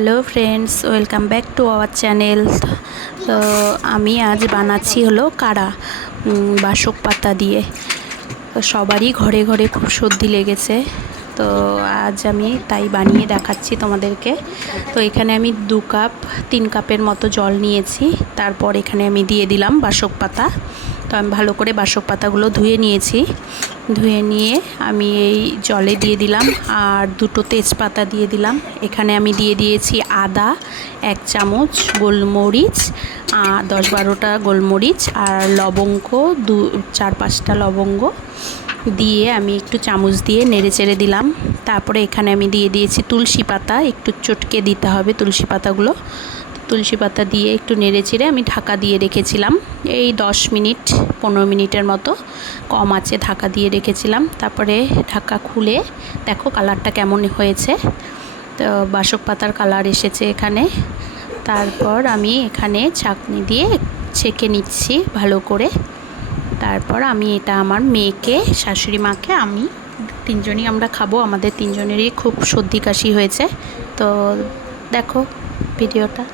Hello friends, welcome back to our channel. তো আমি আজ বানাচ্ছি হলো কাড়া বাসক পাতা দিয়ে। তো সবারই ঘরে ঘরে খুব সর্দি লেগেছে, তো আজ আমি তাই বানিয়ে দেখাচ্ছি তোমাদেরকে। তো এখানে আমি 3 কাপের মতো জল নিয়েছি। তারপর এখানে আমি দিয়ে দিলাম বাসক পাতা। তো আমি ভালো করে বাসক পাতাগুলো ধুয়ে নিয়েছি। ধুয়ে নিয়ে আমি এই জলে দিয়ে দিলাম আর 2টো তেজপাতা দিয়ে দিলাম। এখানে আমি দিয়ে দিয়েছি আদা 1 চামচ, গোলমরিচ 10-12টা গোলমরিচ আর লবঙ্গ 4-5টা লবঙ্গ দিয়ে আমি একটু চামচ দিয়ে নেড়ে চেড়ে দিলাম। তারপরে এখানে আমি দিয়ে দিয়েছি তুলসী পাতা, একটু চটকে দিতে হবে তুলসী পাতাগুলো। তুলসী পাতা দিয়ে একটু নেড়ে চেড়ে আমি ঢাকা দিয়ে রেখেছিলাম এই 10-15 মিনিটের মতো, কম আঁচে ঢাকা দিয়ে রেখেছিলাম। তারপরে ঢাকা খুলে দেখো কালারটা কেমন হয়েছে। তো বাসক পাতার কালার এসেছে এখানে। তারপর আমি এখানে ছাঁকনি দিয়ে ছেঁকে নিচ্ছি ভালো করে। তারপর আমি এটা আমার মেয়েকে, শাশুড়ি মাকে, আমি 3জনই আমরা খাবো। আমাদের 3জনেরই খুব সর্দি কাশি হয়েছে। তো দেখো ভিডিওটা।